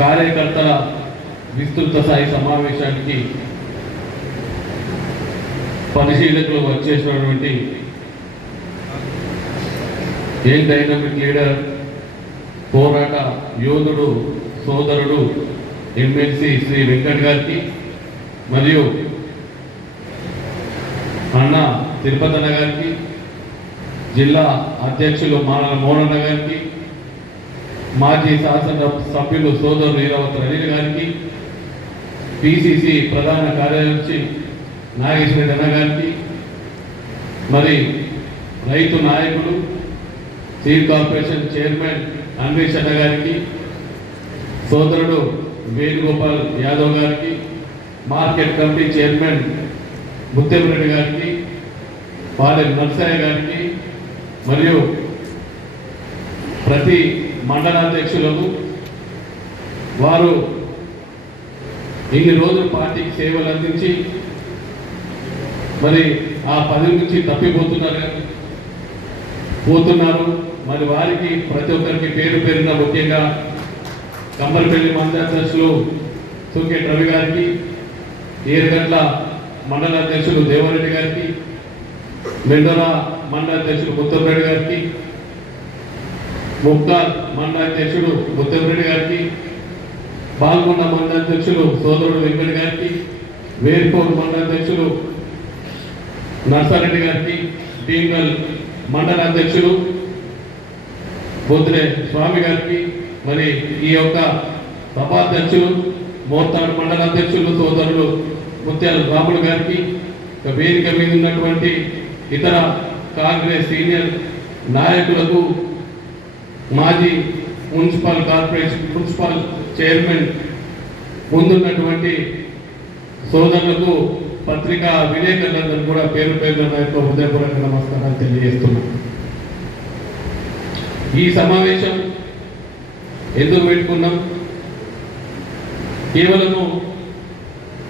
కార్యకర్తల విస్తృత స్థాయి సమావేశానికి పరిశీలకులు వచ్చేసినటువంటి యంగ్ డైనమిక్ లీడర్, పోరాట యోధుడు, సోదరుడు ఎమ్మెల్సీ శ్రీ వెంకట్ గారికి, మరియు అన్న తిరుపతన్న గారికి, జిల్లా అధ్యక్షులు మానల మోహనన్న గారికి, మాజీ శాసన సభ్యులు సోదరులు ఈరావత్ అనిల్ గారికి, పిసిసి ప్రధాన కార్యదర్శి నాగేశ్వర అన్న గారికి, మరి రైతు నాయకులు సీడ్ కార్పొరేషన్ చైర్మన్ అన్వేష్ అన్న గారికి, సోదరుడు వేణుగోపాల్ యాదవ్ గారికి, మార్కెట్ కమిటీ చైర్మన్ ముత్తెంరెడ్డి గారికి, పాలెం నర్సయ్య గారికి, మరియు ప్రతి మండలాధ్యక్షులకు, వారు ఇన్ని రోజులు పార్టీకి సేవలు అందించి మరి ఆ పదవి నుంచి పోతున్నారు. మరి వారికి ప్రతి ఒక్కరికి పేరు పేరున ముఖ్యంగా కమ్మలపల్లి మండలాధ్యక్షులు సుకేట్ రవి గారికి, ఏరుగట్ల మండలాధ్యక్షులు దేవారెడ్డి గారికి, మెండోరా మండలాధ్యక్షులు ముత్తెంరెడ్డి గారికి, ముక్తార్ మండలాధ్యక్షుడు ముత్తెంరెడ్డి గారికి, బాల్కొండ మండలాధ్యక్షులు సోదరుడు వెంకట్ గారికి, వేర్పూర్ మండలాధ్యక్షులు నర్సారెడ్డి గారికి, భీమల్ మండలాధ్యక్షులు బొద్దునే స్వామి గారికి, మరి ఈ యొక్క సభాధ్యక్షులు మోర్తాడు మండలాధ్యక్షులు సోదరులు ముత్యాల రాములు గారికి, వేదిక మీద ఉన్నటువంటి ఇతర కాంగ్రెస్ సీనియర్ నాయకులకు, మాజీ మున్సిపల్ చైర్మన్ ముందున్నటువంటి సోదరులకు, పత్రికా విలేకరులందరూ కూడా పేరు పేరున నా యొక్క హృదయపూర్వక నమస్కారాలు తెలియజేస్తున్నాను. ఈ సమావేశం ఎందుకు పెట్టుకున్నాం? కేవలము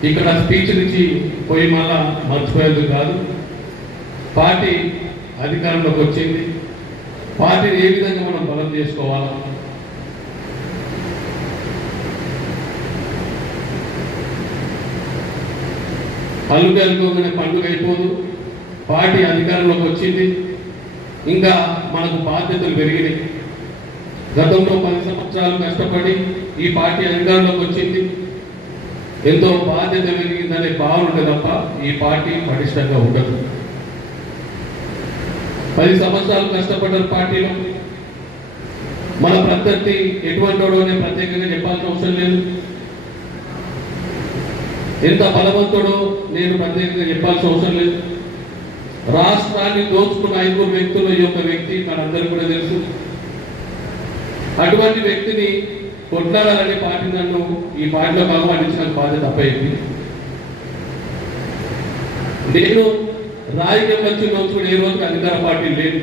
ఇక్కడ స్పీచ్ నుంచి పోయి మళ్ళా మర్చిపోయేది కాదు. పార్టీ అధికారంలోకి వచ్చింది, పార్టీని ఏ విధంగా మనం బలం చేసుకోవాలా, పలుకలుకోగానే పండుగ అయిపోదు. పార్టీ అధికారంలోకి వచ్చింది, ఇంకా మనకు బాధ్యతలు పెరిగినాయి. గతంలో 10 సంవత్సరాలు కష్టపడి ఈ పార్టీ అధికారంలోకి వచ్చింది, ఎంతో బాధ్యత పెరిగిందనే భావన ఉంటే తప్ప ఈ పార్టీ పటిష్టంగా ఉండదు. 10 సంవత్సరాలు కష్టపడ్డారు పార్టీలో. మన ప్రత్యర్థి ఎటువంటి వాడో అనే ప్రత్యేకంగా చెప్పాల్సిన అవసరం లేదు. ఎంత బలవంతుడో నేను ప్రత్యేకంగా చెప్పాల్సిన అవసరం లేదు. రాష్ట్రాన్ని దోచుకున్న 5 వ్యక్తులు ఈ యొక్క వ్యక్తి మనందరూ కూడా తెలుసు. అటువంటి వ్యక్తిని కొట్లాడాలనే పార్టీ నన్ను ఈ పార్టీలో ఆహ్వానించిన బాధ్యత తప్పైంది. నేను రాజకీయం వచ్చి కూడా ఏ రోజుకి అధికార పార్టీ లేదు.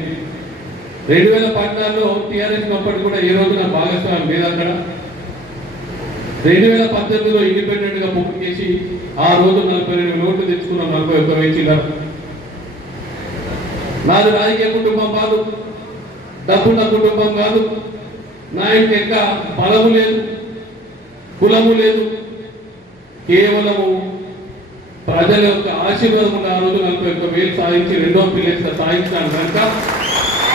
2014లో టీఆర్ఎస్ అప్పటి కూడా ఏ రోజు నా భాగస్వామ్యం లేదు. అక్కడ 2018లో ఇండిపెండెంట్ గా పోటీ చేసి ఆ రోజు 42 ఓట్లు తెచ్చుకున్నాం. 41 చిల్లర. నాది రాజకీయ కుటుంబం కాదు, డబ్బున్న కుటుంబం కాదు. నా యొక్క బలము లేదు, కులము లేదు, కేవలము ప్రజల యొక్క ఆశీర్వాదం ఉన్న ఆ రోజు 41,000 సాధించి 2వ పిల్లలు సాధించాను కనుక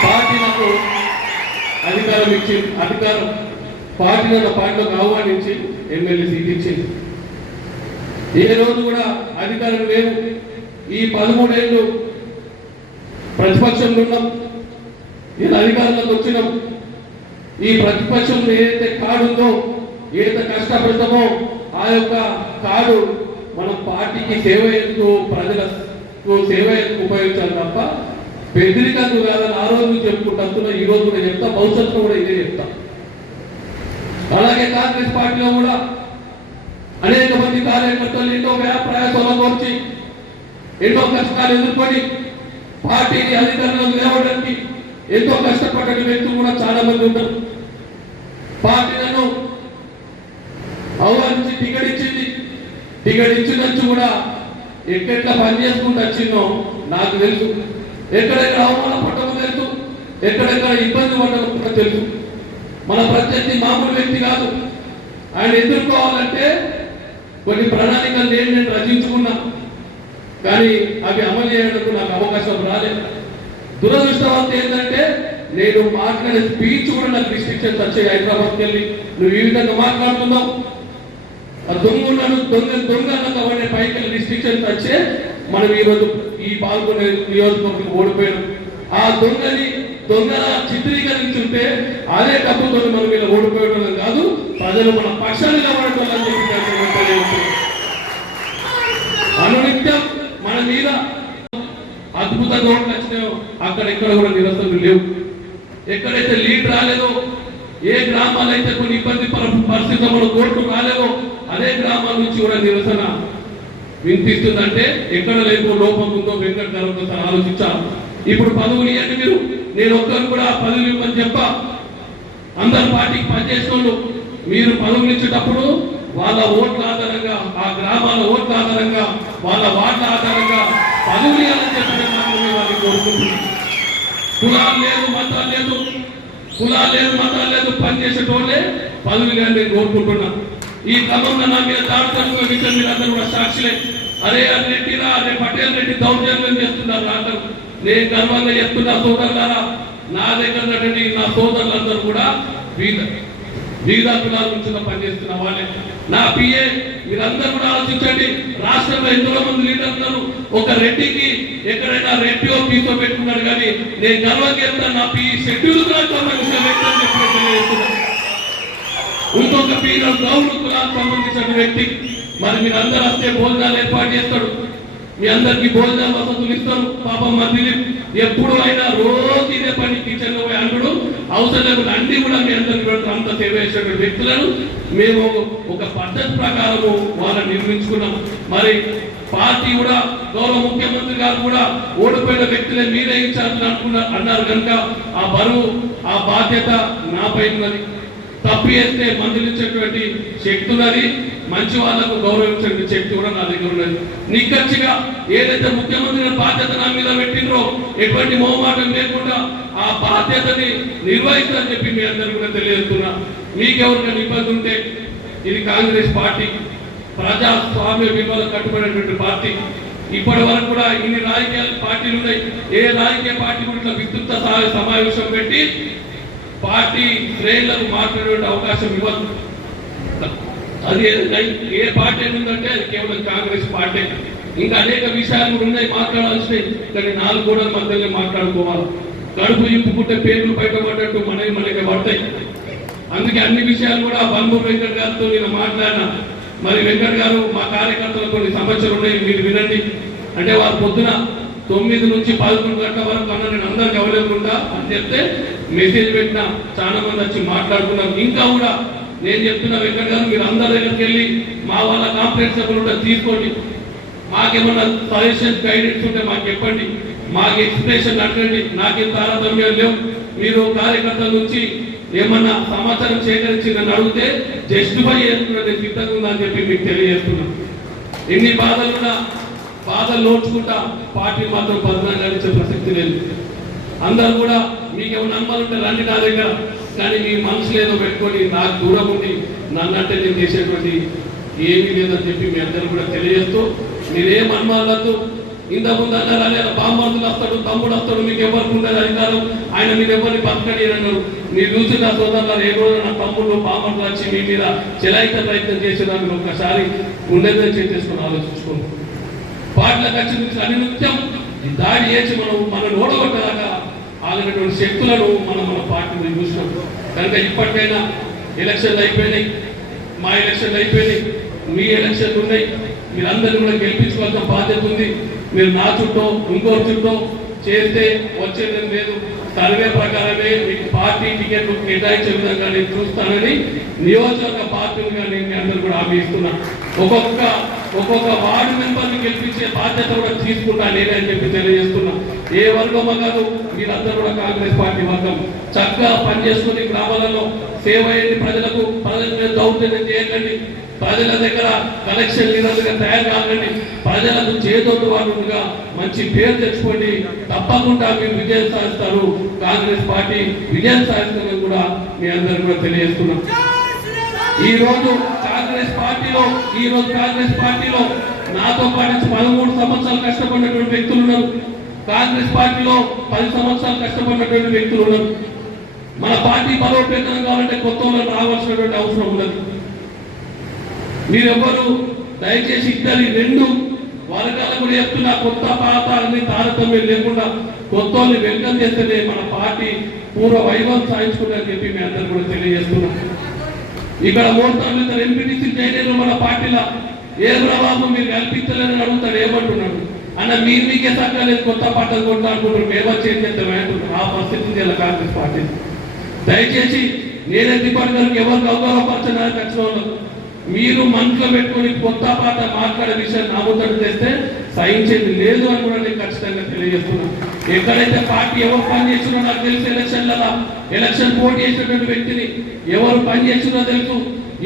పార్టీ నాకు అధికారం ఇచ్చింది. పార్టీలో పార్టీలోకి ఆహ్వానించి ఎమ్మెల్యే సీట్ ఇచ్చింది. ఏ రోజు కూడా అధికారం లేవు. ఈ 13 ఏళ్ళు ప్రతిపక్షంలో ఉన్నాం, ఇలా అధికారంలోకి వచ్చినాం. ఈ ప్రతిపక్షంలో ఏదైతే కార్డు ఉందో, ఏదైతే కష్టపడతామో ఆ యొక్క కార్డు మనం పార్టీకి సేవ ఎందుకు, ప్రజలకు సేవ ఎందుకు ఉపయోగించాలి తప్ప బెదిరికందు కాదని ఆ రోజు చెప్పుకుంటా, ఈ రోజు కూడా చెప్తా, భవిష్యత్తులో కూడా ఇదే చెప్తా. అలాగే కాంగ్రెస్ పార్టీలో కూడా అనేక మంది కార్యకర్తలు ఎన్నో ప్రయాసాలు వచ్చి ఎన్నో కష్టాలు ఎదుర్కొని పార్టీని అధికారంలోకి లేవడానికి ఎంతో కష్టపడ్డ వ్యక్తులు కూడా చాలా మంది ఉన్నారు. పార్టీ నన్ను ఆహ్వానించి టికెట్ ఇచ్చింది. టికెట్ ఇచ్చినచ్చు కూడా ఎక్కడెట్లా పని చేసుకుంటూ వచ్చిందో నాకు తెలుసు. ఎక్కడెక్కడ అవమానం పట్టమో తెలుసు, ఎక్కడెక్కడ ఇబ్బంది పడడం కూడా తెలుసు. మన ప్రత్యర్థి మామూలు వ్యక్తి కాదు. ఆయన ఎదుర్కోవాలంటే కొన్ని ప్రణాళికలు నేను రచించుకున్నా, కానీ అవి అమలు చేయడానికి నాకు అవకాశం రాలేదు. దురదృష్టవంతం ఏంటంటే నేను మాట్లాడే స్పీచ్ కూడా నాకు రిస్ట్రిక్షన్స్ వచ్చాయి. హైదరాబాద్కి వెళ్ళి నువ్వు ఈ విధంగా మాట్లాడుతున్నావు, దొంగ దొంగ అన్నది పైకి వెళ్ళి రిస్ట్రిక్షన్స్ వచ్చే మనం ఈరోజు ఈ పాల్గొనే నియోజకవర్గం ఓడిపోయాం. ఆ దొంగల చిత్రీకరించుంటే అదే డబ్బుతో మనం ఇలా ఓడిపోయడం కాదు, ప్రజలు మన పక్షాన్ని కావడం అని చెప్పి అనునిత్యం మన మీద అద్భుతంగా ఓట్లు వచ్చినాయో అక్కడెక్కడ కూడా నిరసనలు లేవు. ఎక్కడైతే లీడ్ రాలేదో, ఏ గ్రామాలైతే కొన్ని ఇబ్బంది పరిస్థితుల్లో కోర్టు రాలేదో అదే గ్రామాల నుంచి కూడా నిరసన వినిపిస్తుందంటే ఎక్కడ లేదో లోపం ఉందో వెంకట్ గారు ఒకసారి ఆలోచించాలి. ఇప్పుడు పదవులు ఇవ్వండి మీరు, నేను ఒక్కరు కూడా పదవులు ఇవ్వని చెప్పా. అందరు పార్టీకి పనిచేసిన మీరు పదవులు ఇచ్చేటప్పుడు వాళ్ళ ఓట్ల ఆధారంగా, ఆ గ్రామాల ఓట్ల ఆధారంగా, వాళ్ళ వార్డుల ఆధారంగా పదవులు ఇవ్వాలని చెప్పి వాళ్ళని కోరుకుంటున్నాను. కులాలు లేదు, మతాలు లేదు, పనిచేసేటోళ్ళే పదవులు కానీ నేను కోరుకుంటున్నా. ఈ క్రమంలో నా మీద దాడుతున్న విషయం మీరు అందరూ కూడా సాక్షులే. అరే రెడ్డిరా, అరే పటేల్ రెడ్డి దౌర్జన్యం చేస్తున్నారు అందరూ. నేను గర్వంగా చెప్తున్నా సోదరులారా, నా దగ్గర నా సోదరులందరూ కూడా వివిధ కులాల నుంచి పనిచేస్తున్న వాళ్ళే. నా పిఏ మీరందరూ కూడా ఆలోచించండి. రాష్ట్రంలో ఎంతో మంది లీడర్లు ఉన్నారు. ఒక రెడ్డికి ఎక్కడైనా రెడ్డియో పీసో పెట్టుకున్నాడు, కానీ నేను గర్వంగా చెప్తాను నా పిఏ షెడ్యూల్ ఇంకొక పీలో గౌరవ కులాలకు సంబంధించిన వ్యక్తి. మరి మీరు అందరూ వస్తే భోజనాలు ఏర్పాటు చేస్తాడు, మీ అందరికి భోజనాల వసతులు ఇస్తారు. పాపం మంది ఎప్పుడు అయినా రోజు ఇదే పని కిచెన్ లో పోయి అంటుడు అవసరం లేదు, అన్ని కూడా మీ అందరికి పెడతారు. అంత సేవ చేసే వ్యక్తులను మేము ఒక పద్ధతి ప్రకారము వాళ్ళని నిర్మించుకున్నాం. మరి పార్టీ కూడా గౌరవ ముఖ్యమంత్రి గారు కూడా ఓడిపోయిన వ్యక్తులే మీరే ఇన్ఛార్జ్ అన్నారు కనుక ఆ బరువు, ఆ బాధ్యత నాపై ఉన్నది. తప్పు చేస్తే మందులించేటువంటి శక్తి ఉన్నది, మంచి వాళ్ళకు గౌరవించే శక్తి కూడా నా దగ్గర ఉన్నది. నిక్కచ్చిగా ఏదైతే ముఖ్యమంత్రి బాధ్యత నా మీద పెట్టినరో ఎటువంటి మొహమాటం లేకుండా ఆ బాధ్యతని నిర్వహిస్తారని చెప్పి మీ అందరూ కూడా తెలియజేస్తున్నా. మీకెవరికైనా ఇబ్బంది ఉంటే, ఇది కాంగ్రెస్ పార్టీ ప్రజాస్వామ్య విలువలకు కట్టుబడినటువంటి పార్టీ. ఇప్పటి వరకు కూడా ఇన్ని రాజకీయ పార్టీలు ఉన్నాయి. ఏ రాజకీయ పార్టీ కూడా విస్తృత సమావేశం పెట్టి పార్టీ శ్రేణులకు మాట్లాడే అవకాశం ఇవ్వదు. అది ఏ పార్టీ ఉందంటే అది కేవలం కాంగ్రెస్ పార్టీ. ఇంకా అనేక విషయాలు ఉన్నాయి మాట్లాడాల్సినవి, కానీ 4 గోడల మధ్యలో మాట్లాడుకోవాలి. కడుపు ఇంపుకుంటే పేర్లు బయటపడ్డట్టు మనకి పడతాయి. అందుకే అన్ని విషయాలు కూడా బల్మూరు వెంకట్ గారితో నేను మాట్లాడినా. మరి వెంకట్ గారు మా కార్యకర్తలు కొన్ని సమస్యలు ఉన్నాయి, మీరు వినండి అంటే వారు పొద్దున 9 నుంచి 11 గంటల వరకు అన్న నేను అందరికి అవైలబుల్ ఉందా అని చెప్తే మెసేజ్ పెట్టిన చాలా మంది వచ్చి మాట్లాడుకున్నాం. ఇంకా కూడా నేను చెప్తున్నా వెంకట్ గారు, మీరు అందరి దగ్గరికి వెళ్ళి మా వాళ్ళ కాంప్లైంట్స్ కూడా తీసుకోండి. మాకేమన్నా సజెషన్స్ గైడెన్స్ ఉంటే మాకు చెప్పండి, మాకు ఎక్స్ప్రెషన్ అడగండి. నాకేం తారతమ్యాలు లేవు. మీరు కార్యకర్తల నుంచి ఏమన్నా సమాచారం సేకరించి నన్ను అడిగితే జస్టిఫై చేసుకున్నా నేను సిద్ధంగా ఉందా అని చెప్పి మీకు తెలియజేస్తున్నా. ఎన్ని బాధలున్నా బాధలు నోచుకుంటా పార్టీ మాత్రం బదనాలు ఇచ్చే ప్రసక్తి లేదు. అందరూ కూడా మీకేమైనా నమ్మలు ఉంటే రండి నా దగ్గర, కానీ మీ మనసులో ఏదో పెట్టుకొని నాకు దూరం ఉండి నన్నంటే నేను చేసేటువంటి ఏమీ లేదని చెప్పి మీ అందరూ కూడా తెలియజేస్తూ, మీరేం అనుమానద్దు. ఇంతకుముందు అన్నారు అనే బామ్మర్దులు వస్తాడు, తమ్ముడు వస్తాడు, మీకు ఎవరికి ఉండదు అధికారం, ఆయన మీరు ఎవరిని బతకడి అన్నారు. మీరు చూసి నా సోదరులు ఏ రోజు నా తమ్ముడు బామ్మర్దులు వచ్చి మీ మీద చెలాయిత ప్రయత్నం చేసేదానికి ఒక్కసారి ఉండేదని చెప్పేసుకుని ఆలోచించుకోండి. పార్టీలకు వచ్చి అనిత్యం దాడి చేసి మనం ఓడగొట్టేదాకా ఆగినటువంటి శక్తులను మన పార్టీని చూసినాం. కనుక ఇప్పటికైనా ఎలక్షన్లు అయిపోయినాయి, మా ఎలక్షన్లు అయిపోయినాయి, మీ ఎలక్షన్లు ఉన్నాయి. మీరందరినీ కూడా గెలిపించుకోవాల్సిన బాధ్యత ఉంది. మీరు నా చుట్టూ ఇంకోటి చుట్టూ చేస్తే వచ్చేదేం లేదు. సర్వే ప్రకారమే మీకు పార్టీ టికెట్లు కేటాయించే విధంగా నేను చూస్తానని నియోజకవర్గ పార్టీలుగా నేను మీ అందరూ కూడా హామీ ఇస్తున్నా. ఒక్కొక్క వార్డు మెంబర్ని గెలిపించే బాధ్యత కూడా తీసుకుంటా నేనే అని చెప్పి తెలియజేస్తున్నా. ఏ వర్గం కాదు, మీరందరూ కూడా కాంగ్రెస్ పార్టీ వర్గం. చక్కగా పనిచేసుకుని గ్రామాలలో సేవ అయ్యండి, ప్రజల మీద దౌర్జన్యం చేయకండి, ప్రజల దగ్గర కలెక్షన్ లీడర్లుగా తయారు కాకండి, ప్రజలకు చేదొద్దు వాళ్ళుగా మంచి పేరు తెచ్చుకోండి. తప్పకుండా మీరు విజయం సాధిస్తారు. కాంగ్రెస్ పార్టీ విజయం సాధిస్తారని కూడా మీ అందరూ కూడా తెలియజేస్తున్నాం. ఈ రోజు కాంగ్రెస్ పార్టీలో నాతో పాటు 13 సంవత్సరాలు కష్టపడినటువంటి వ్యక్తులు ఉన్నారు. కాంగ్రెస్ పార్టీలో 10 సంవత్సరాలు కష్టపడినటువంటి వ్యక్తులు ఉన్నారు. మన పార్టీ బలోపేతం కావాలంటే కొత్త వాళ్ళని రావాల్సినటువంటి అవసరం ఉన్నది. మీరెవ్వరు దయచేసి ఇద్దరి 2 వర్గాలు కూడా చెప్తున్నా, కొత్త పాత అన్ని తారతమ్యం లేకుండా కొత్త వాళ్ళని వెల్కమ్ చేస్తేనే మన పార్టీ పూర్వ వైభవం సాధించుకుంటారని చెప్పి మీ అందరూ కూడా తెలియజేస్తున్నాం. ఇక్కడ మోస్తాను ఎంపీటీసీ చేయలేరు మన పార్టీలో. ఏ ప్రభావం మీరు కల్పించలేదని అడుగుతాడు, ఏమంటున్నాడు అన్న మీకే సక్కలేదు, కొత్త పార్టీలు కొట్టాలనుకుంటారు, మేమో చేంజ్ చేస్తామే అంటున్నారు. ఆ పరిస్థితి ఇలా కాంగ్రెస్ పార్టీ. దయచేసి నేనే డిపార్ట్మెంట్కి ఎవరికి అవగాహపరచడానికి వచ్చిన వాళ్ళు మీరు మనసులో పెట్టుకొని కొత్త పాట మాట్లాడే విషయాన్ని నామోదం చేస్తే సహించేది లేదు అని కూడా నేను ఖచ్చితంగా తెలియజేస్తున్నాను. ఎక్కడైతే పార్టీ ఎవరు పని చేసినో నాకు తెలుసు. ఎలక్షన్ పోటీ చేసినటువంటి వ్యక్తిని ఎవరు పని చేసినో తెలుసు,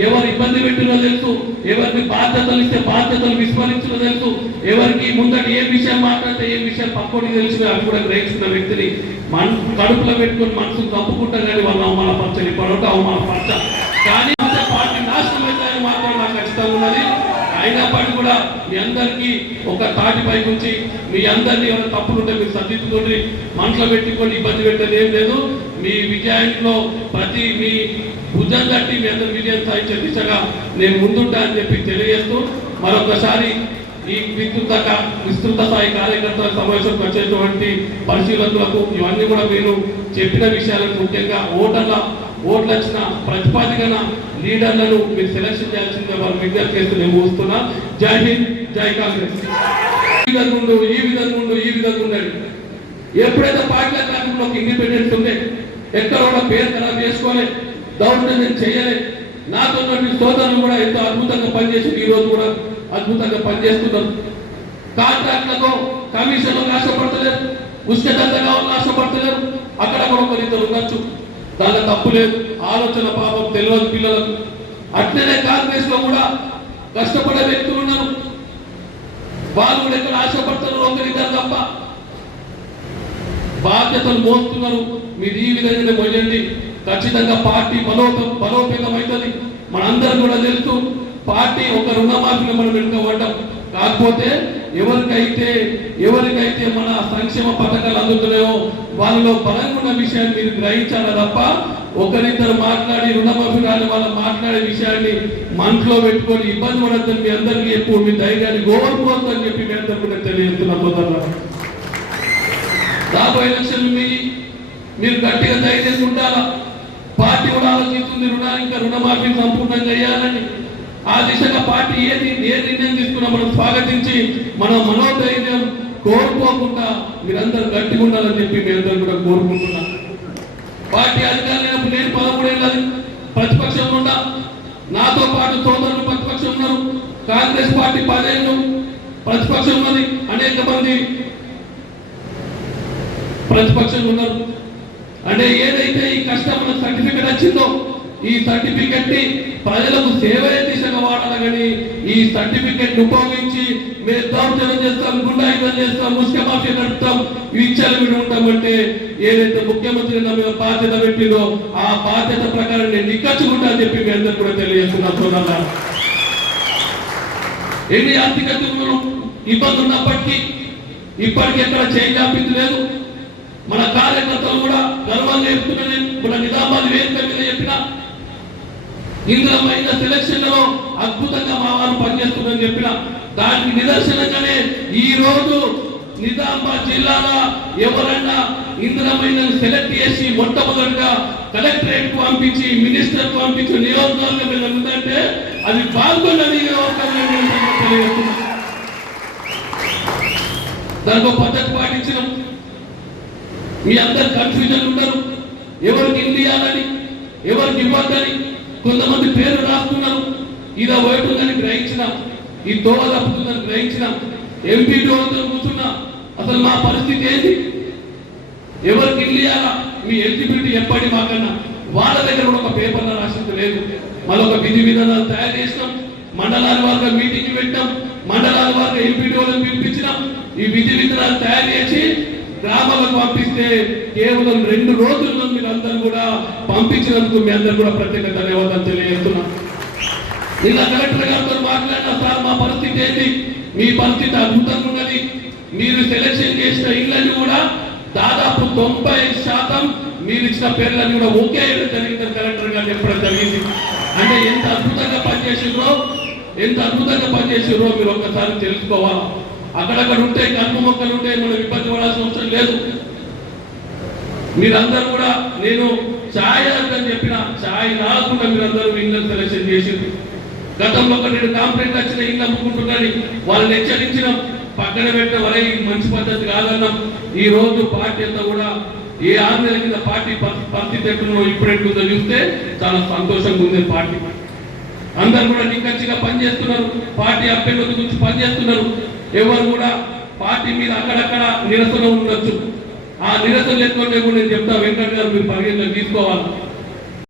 ఎవరు ఇబ్బంది పెట్టినో తెలుసు, ఎవరికి బాధ్యతలు ఇస్తే బాధ్యతలు విస్మరించినో తెలుసు, ఎవరికి ముందట ఏ విషయం మాట్లాడితే ఏ విషయం పక్కోడికి తెలిసిన అది కూడా గ్రహించిన వ్యక్తిని కడుపులో పెట్టుకొని మనసుకు తప్పుకుంటా కానీ వాళ్ళు అవమానపరచని పడట అవమానపరచ కానీ పార్టీ నాశనం అవుతాయని మాత్రం నాకు ఖచ్చితంగా ఉన్నది. అయినప్పటికీ కూడా మీ అందరికీ ఒక తాటిపై నుంచి మీ అందరినీ ఏమైనా తప్పులు ఉంటే మీరు సర్దిద్దుకొని మనసులో పెట్టుకొని ఇబ్బంది పెట్టేది ఏం లేదు. మీ విజయంలో ప్రతి మీ భుజం తట్టి మీ అందరి విజయం సాధించే దిశగా నేను ముందుంటా అని చెప్పి తెలియజేస్తూ మరొకసారి ఈ విస్తృత స్థాయి కార్యకర్తల సమావేశంకి వచ్చేటువంటి పరిశీలకులకు ఇవన్నీ కూడా మీరు చెప్పిన విషయాలకు ముఖ్యంగా ఓట్లు వచ్చిన ప్రతిపాదికన లీడర్లను మీరు సెలక్షన్ చేయాల్సిందే వారు విజ్ఞప్తి చేస్తూ నేను చూస్తున్నా. జై హింద్, జై కాంగ్రెస్. ఈ విధంగా ఉండండి. ఎప్పుడైతే పార్టీల కార్యక్రమంలో ఇండిపెండెన్స్ ఉండే ఎక్కడ కూడా పేరు ఖరాబ్ చేసుకోలే, దౌర్జన్యం చేయలే. నాతో సోదరులు కూడా ఎంతో అద్భుతంగా పనిచేసి ఈ రోజు కూడా అద్భుతంగా పనిచేస్తున్నారు. కాంట్రాక్ట్లతో కమిషన్లకు ఆశపడతలేరు, ఉష్కదంగా కావాలని ఆశపడతలేరు. అక్కడ కూడా ఒకరిద్దరు ఉండొచ్చు, దాని తప్పు లేదు. ఆలోచన పాపం తెలియదు పిల్లలకు. అట్లనే కాంగ్రెస్ లో కూడా కష్టపడే వ్యక్తులు ఉన్నారు, వాళ్ళు కూడా ఎక్కడ ఆశపడతారు ఒకరిద్దరు తప్ప. బాధ్యతలు మోస్తున్నారు. మీరు ఈ విధంగానే మొయ్యండి. ఖచ్చితంగా పార్టీ బలోపేతం అవుతుంది. మనందరం కూడా తెలుసు పార్టీ ఒక రుణమాఫీని మనం వెనుకబడ్డాం. కాకపోతే ఎవరికైతే మన సంక్షేమ పథకాలు అందుతున్నాయో వాళ్ళలో బలంగా ఉన్న విషయాన్ని మీరు గ్రహించాలి తప్ప ఒకరిద్దరు మాట్లాడి రుణమాఫీ రాని వాళ్ళు మాట్లాడే విషయాన్ని మనసులో పెట్టుకొని ఇబ్బంది పడద్దని మీ అందరికీ ఎప్పుడు మీ ధైర్యాన్ని గౌరవపోతుందని చెప్పి మీ అందరూ కూడా తెలియజేస్తున్నా. సోదరులు రాబోయే ఎలక్షన్లు మీరు గట్టిగా ధైర్యంగా ఉండాలా. పార్టీ కూడా ఆలోచిస్తుంది రుణమాఫీ సంపూర్ణంగా చేయాలని. ఆ దిశగా పార్టీ ఏ నిర్ణయం తీసుకున్నా మనం స్వాగతించి మన మనోధైర్యం కోరుకోకుండా మీరందరూ గట్టిగా ఉండాలని చెప్పి మీ అందరూ కూడా కోరుకుంటున్నా. పార్టీ అధికారులు నేను 13 ఏళ్ళది ప్రతిపక్షంలో ఉన్నా, నాతో పాటు సోదరులు ప్రతిపక్షం ఉన్నారు. కాంగ్రెస్ పార్టీ 10 ఏళ్ళు ప్రతిపక్షం ఉన్నది, అనేక మంది ప్రతిపక్షంలో ఉన్నారు. అంటే ఏదైతే ఈ కష్టమైన సర్టిఫికెట్ వచ్చిందో ఈ సర్టిఫికెట్ ని ప్రజలకు సేవ దిశగా వాడాలి. కానీ ఈ సర్టిఫికెట్ ఉపయోగించి మేము దౌర్జన్యం చేస్తాం, గుండాయిజం చేస్తాం, ముస్లిం మాఫియా నడుపుతాం, ఇచ్చారు మీరు ఉంటామంటే ఏదైతే ముఖ్యమంత్రి నా మీద బాధ్యత పెట్టిందో ఆ బాధ్యత ప్రకారం నేను నిక్కచ్చుకుంటా అని చెప్పి మీ అందరూ కూడా తెలియజేస్తున్నాను. సోదరులా ఎన్ని ఆర్థిక ఇబ్బంది ఉన్నప్పటికీ ఇప్పటికీ ఎక్కడ చేంజ్ ఆపింది లేదు. మన కార్యకర్తలు కూడా గర్వంగా చెప్తున్నా. మన నిజామాబాద్ వేదిక మీద చెప్పిన ఇంద్రమైన సెలక్షన్లలో అద్భుతంగా మా వారు పనిచేస్తుందని చెప్పిన దానికి నిదర్శనంగానే ఈ రోజు నిజామాబాద్ జిల్లాలో ఎవరైనా ఇంద్రమైన సెలెక్ట్ చేసి మొట్టమొదటిగా కలెక్టరేట్ కు పంపించి మినిస్టర్ కు పంపించి నియోజకవర్గం మీద ఉందంటే అది పాల్గొన్న నియోజకవర్గం తెలియజేస్తున్నా. దానికి పద్ధతి పాటించడం. మీ అందరు కన్ఫ్యూజన్ ఉంటారు, ఎవరికి ఇవ్వాలని ఎవరికి ఇవ్వద్దని. కొంతమంది పేరు రాస్తున్నారు, ఇదో వైపుందని గ్రహించిన, ఈ దోవ తప్పుతుందని గ్రహించిన. ఎంపీ డోర్తో కూర్చున్నా అసలు మా పరిస్థితి ఏంటి, ఎవరికి ఇవ్వాలా, మీ ఎలిజిబిలిటీ ఎప్పటి మాకన్నా వాళ్ళ దగ్గర కూడా ఒక పేపర్లో రాసింది లేదు. మళ్ళీ ఒక విధి విధానాలు తయారు చేసినాం, మండలాల వారిగా మీటింగ్ పెట్టాం, మండలాల వారిగా ఎంపీ డోర్లను పిలిపించినాం. ఈ విధి విధానాలు తయారు చేసి గ్రామాలకు పంపిస్తే కేవలం 2 రోజుల్లో మీరు అందరూ కూడా పంపించినందుకు మీ అందరూ కూడా ప్రత్యేక ధన్యవాదాలు తెలియజేస్తున్నాం. నిన్న కలెక్టర్ గారితో మాట్లాడిన సార్ మా పరిస్థితి ఏంటి, మీ పరిస్థితి అద్భుతంగా ఉన్నది, మీరు సెలక్షన్ చేసిన ఇళ్ళని కూడా దాదాపు 90% మీరు ఇచ్చిన పేర్లను కూడా ఓకే అయ్యడం జరిగింది, కలెక్టర్ గారు చెప్పడం జరిగింది. అంటే ఎంత అద్భుతంగా పనిచేసిర్రో మీరు ఒక్కసారి తెలుసుకోవాలి. అక్కడక్కడ ఉంటే కర్మ మొక్కలు ఉంటే మనం ఇబ్బంది పడాల్సిన అవసరం లేదు. మీరందరూ కూడా నేను ఛాయ్ అని చెప్పిన ఛాయ్ రాకుండా మీరందరూ ఇళ్ళని సెలక్షన్ చేసింది. గతంలో ఒక 2 కాంప్లైంట్లు వచ్చిన ఇల్లు అమ్ముకుంటున్నారని వాళ్ళని హెచ్చరించినాం, పక్కన పెట్టిన వరే మంచి పద్ధతి కాదన్నాం. ఈ రోజు పార్టీ అంతా కూడా ఏ 6 నెలల కింద పార్టీ పరిస్థితి ఎట్లుందో ఇప్పుడు ఎట్లుందో చూస్తే చాలా సంతోషంగా ఉంది. పార్టీ అందరూ కూడా నిక్కచ్చిగా పనిచేస్తున్నారు, పార్టీ అభ్యర్థుల గురించి పనిచేస్తున్నారు. ఎవరు కూడా పార్టీ మీద అక్కడక్కడ నిరసన ఉండొచ్చు, ఆ నిరసన లేకుండా నేను చెప్తా వెంకట గారు మీరు పరిగణలోకి తీసుకోవాలి.